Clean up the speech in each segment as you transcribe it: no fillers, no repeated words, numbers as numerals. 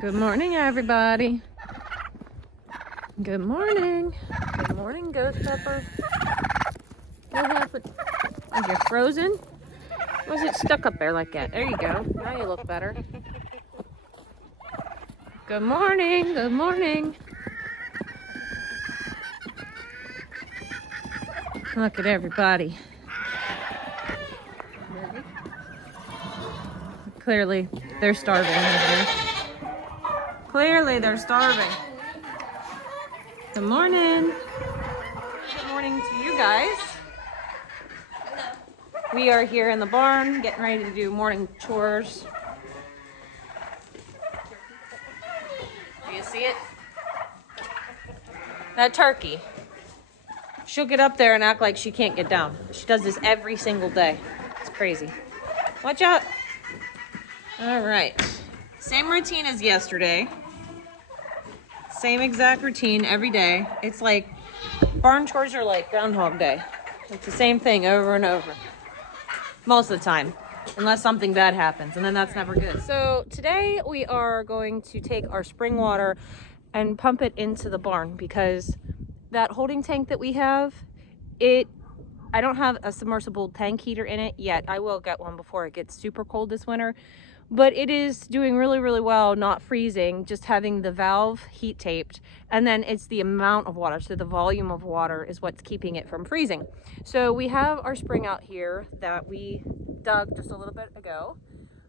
Good morning, everybody. Good morning. Good morning, Ghost Pepper. What happened? Oh, you're frozen? Was it stuck up there like that? There you go. Now you look better. Good morning. Good morning. Look at everybody. Clearly, they're starving. Clearly, they're starving. Good morning. Good morning to you guys. We are here in the barn getting ready to do morning chores. Do you see it? That turkey. She'll get up there and act like she can't get down. She does this every single day. It's crazy. Watch out. All right. Same routine as yesterday. Same exact routine every day. It's like barn chores are like Groundhog Day. It's the same thing over and over. Most of the time. Unless something bad happens. And then that's never good. So today we are going to take our spring water and pump it into the barn because that holding tank that we have, I don't have a submersible tank heater in it yet. I will get one before it gets super cold this winter. But it is doing really, really well, not freezing, just having the valve heat taped. And then it's the amount of water, so the volume of water is what's keeping it from freezing. So we have our spring out here that we dug just a little bit ago.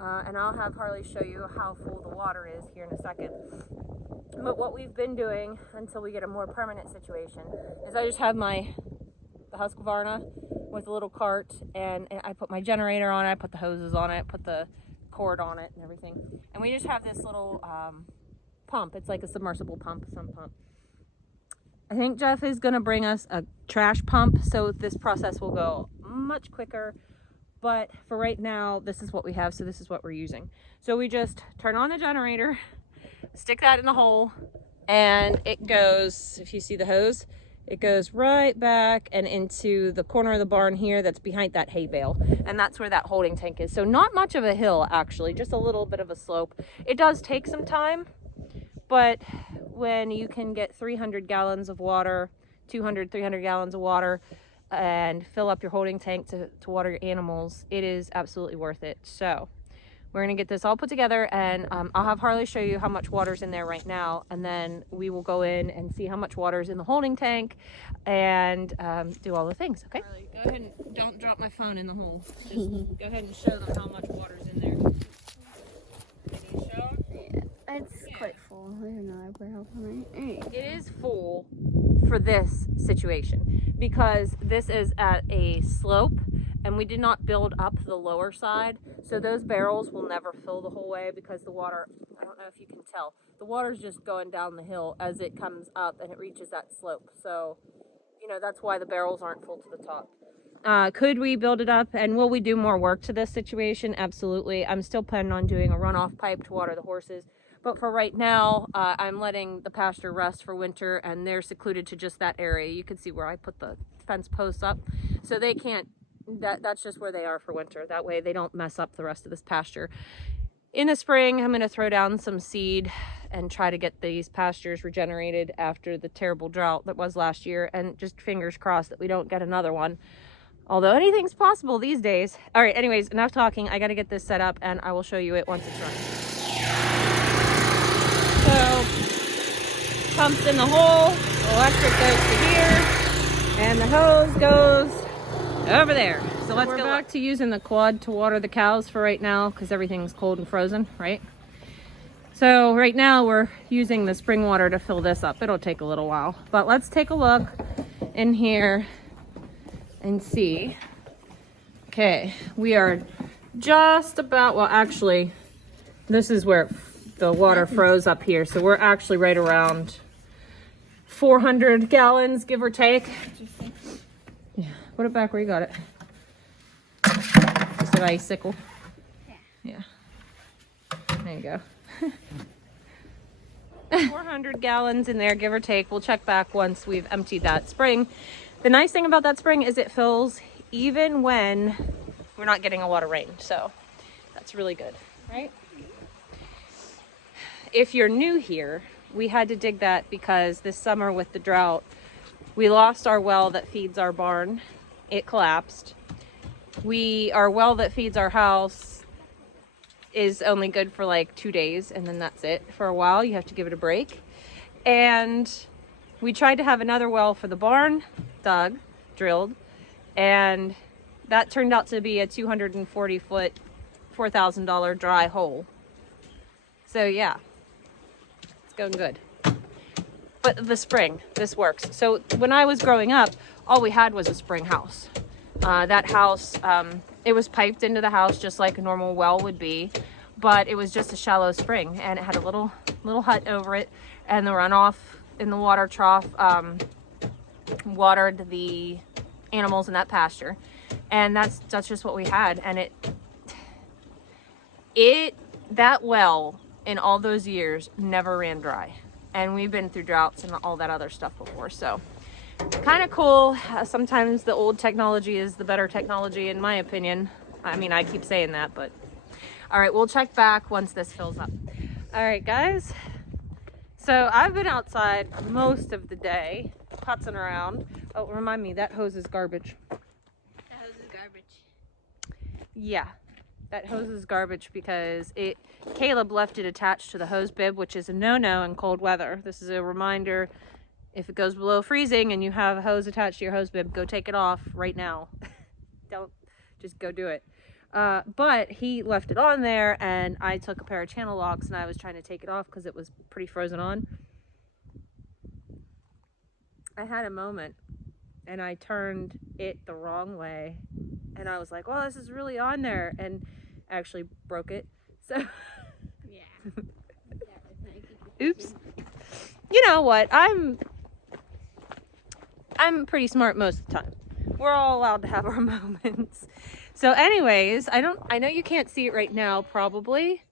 And I'll have Harley show you how full the water is here in a second. But what we've been doing until we get a more permanent situation is I just have the Husqvarna with a little cart, and I put my generator on it, I put the hoses on it, put the cord on it and everything. And we just have this little pump. It's like a submersible pump, sump pump. I think Jeff is going to bring us a trash pump, so this process will go much quicker. But for right now, this is what we have, so this is what we're using. So we just turn on the generator, stick that in the hole, and it goes, if you see the hose, it goes right back and into the corner of the barn here that's behind that hay bale. And that's where that holding tank is. So not much of a hill, actually, just a little bit of a slope. It does take some time, but when you can get 300 gallons of water, 200, 300 gallons of water, and fill up your holding tank to water your animals, it is absolutely worth it. So we're gonna get this all put together, and I'll have Harley show you how much water's in there right now, and then we will go in and see how much water's in the holding tank and do all the things, okay? Harley, go ahead and don't drop my phone in the hole. Just go ahead and show them how much water's in there. Can you show them? Yeah, it's quite full. I don't know, It is full for this situation because this is at a slope and we did not build up the lower side, so those barrels will never fill the whole way because the water, I don't know if you can tell, the water's just going down the hill as it comes up and it reaches that slope. So, you know, that's why the barrels aren't full to the top. Could we build it up and will we do more work to this situation? Absolutely. I'm still planning on doing a runoff pipe to water the horses. But for right now, I'm letting the pasture rest for winter, and they're secluded to just that area. You can see where I put the fence posts up. So they can't, that's just where they are for winter. That way they don't mess up the rest of this pasture. In the spring, I'm gonna throw down some seed and try to get these pastures regenerated after the terrible drought that was last year, and just fingers crossed that we don't get another one. Although anything's possible these days. All right, anyways, enough talking. I gotta get this set up and I will show you it once it's running. So, pumps in the hole, electric goes to here, and the hose goes over there. So let's go back to using the quad to water the cows for right now because everything's cold and frozen, right? So right now we're using the spring water to fill this up. It'll take a little while, but let's take a look in here and see. Okay, we are just about, well actually, this is where the water froze up here. So we're actually right around 400 gallons, give or take. Yeah, put it back where you got it. Just an icicle. Yeah. There you go. 400 gallons in there, give or take. We'll check back once we've emptied that spring. The nice thing about that spring is it fills even when we're not getting a lot of rain. So that's really good, right? if you're new here, we had to dig that because this summer with the drought, we lost our well that feeds our barn. It collapsed. Our well that feeds our house is only good for like 2 days, and then that's it for a while. You have to give it a break. And we tried to have another well for the barn, dug, drilled, and that turned out to be a 240-foot, $4,000 dry hole. So yeah, it's going good. But the spring, this works. So when I was growing up, all we had was a spring house. That house, it was piped into the house just like a normal well would be, but it was just a shallow spring, and it had a little hut over it, and the runoff in the water trough watered the animals in that pasture, and that's just what we had. And that well in all those years never ran dry, and we've been through droughts and all that other stuff before. So kind of cool. Sometimes the old technology is the better technology, in my opinion. I mean, I keep saying that, but all right, we'll check back once this fills up. All right, guys. So I've been outside most of the day, putzing around. Oh, remind me, that hose is garbage. That hose is garbage. Yeah, that hose is garbage because Caleb left it attached to the hose bib, which is a no-no in cold weather. This is a reminder. If it goes below freezing and you have a hose attached to your hose bib, go take it off right now. Don't just go do it. But he left it on there, and I took a pair of channel locks and I was trying to take it off because it was pretty frozen on. I had a moment and I turned it the wrong way, and I was like, well, this is really on there, and actually broke it. So Yeah. Oops. You know what? I'm pretty smart most of the time. We're all allowed to have our moments. So anyways, I know you can't see it right now probably,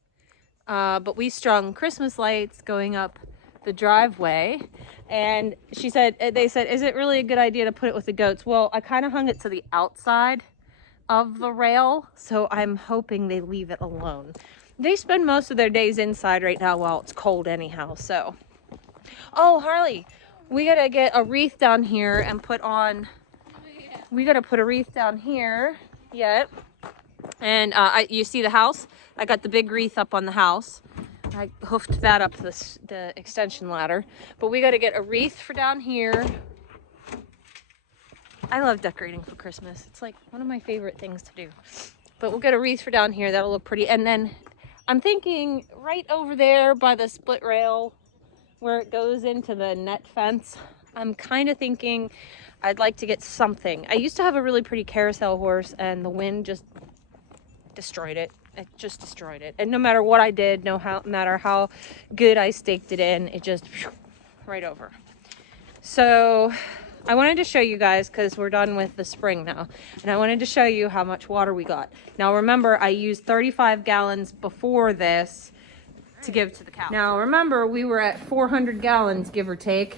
but we strung Christmas lights going up the driveway, and they said, is it really a good idea to put it with the goats? Well, I kind of hung it to the outside of the rail, so I'm hoping they leave it alone. They spend most of their days inside right now while it's cold anyhow. So, oh, Harley, we gotta get a wreath down here and put on. We gotta put a wreath down here yet. And you see the house? I got the big wreath up on the house. I hoofed that up the extension ladder. But we gotta get a wreath for down here. I love decorating for Christmas. It's like one of my favorite things to do. But we'll get a wreath for down here. That'll look pretty. And then I'm thinking right over there by the split rail where it goes into the net fence, I'm kind of thinking I'd like to get something. I used to have a really pretty carousel horse, and the wind just destroyed it. It just destroyed it. And no matter what I did, no matter how good I staked it in, it just right over. So I wanted to show you guys, because we're done with the spring now, and I wanted to show you how much water we got. Now remember, I used 35 gallons before this to give to the cow. Now remember, we were at 400 gallons, give or take,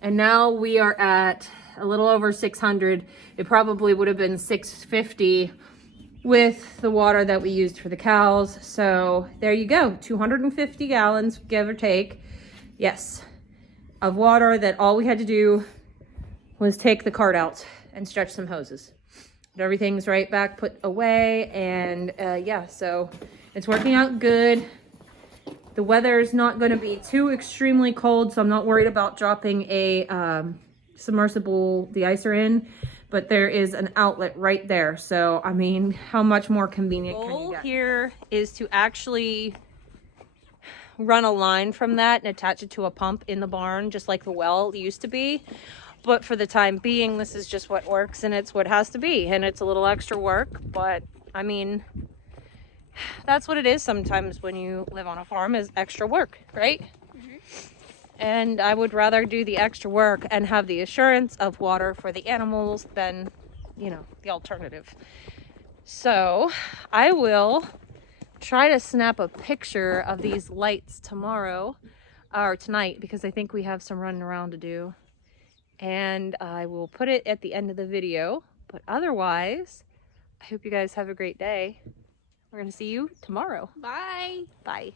and now we are at a little over 600. It probably would have been 650 with the water that we used for the cows. So there you go, 250 gallons, give or take, yes, of water that all we had to do was take the cart out and stretch some hoses. But everything's right back put away, and yeah, so it's working out good. The weather is not going to be too extremely cold, so I'm not worried about dropping a submersible de-icer in, but there is an outlet right there. So, I mean, how much more convenient can you get? The goal here is to actually run a line from that and attach it to a pump in the barn, just like the well used to be. But for the time being, this is just what works, and it's what has to be. And it's a little extra work, but I mean, that's what it is sometimes when you live on a farm, is extra work, right? Mm-hmm. And I would rather do the extra work and have the assurance of water for the animals than, you know, the alternative. So I will try to snap a picture of these lights tomorrow or tonight, because I think we have some running around to do. And I will put it at the end of the video. But otherwise, I hope you guys have a great day. We're going to see you tomorrow. Bye. Bye.